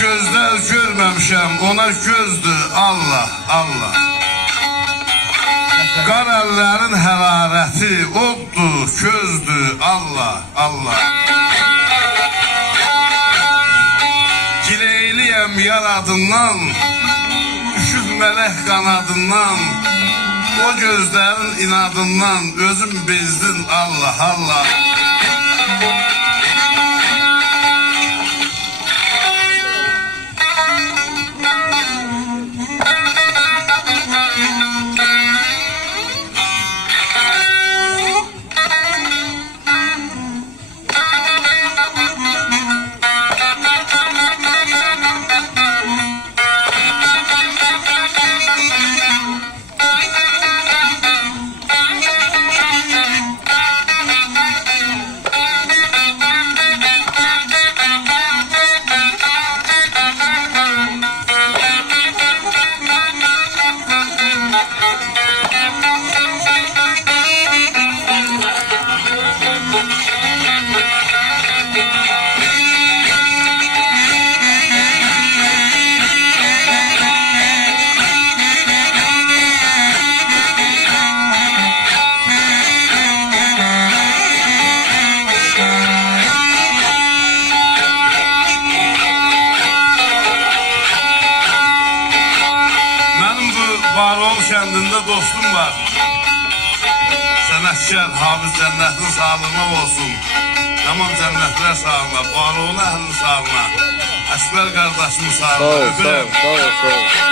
Gözler görmemişəm, ona gözdür Allah, Allah. Qar əllərin hərarəti oddur, gözdür Allah, Allah. Gileyliyəm yaradından, üşüd mələk qanadından, o gözlərin inadından özüm bezdin Allah, Allah. Barol kəndində dostum var. Sənətkar Hafiz cənnətin sağlığına olsun. Tamam cənnətlər sağlığına, Barolun əhlinin sağlığına. Əsbər qardaşımın sağlığına. Sağ ol.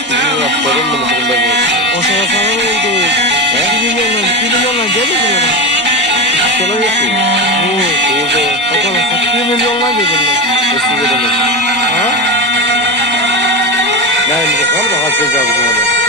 için. Yaptırım bunu fırında bu. O sana sana ne oldu? 1 milyonla gelir mi yana? Sonra yapayım. Doğru. Bakalım 1 milyonla gelir mi? Eski gelir mi? Ha? Neymiş bakalım da hasret abi bu yana.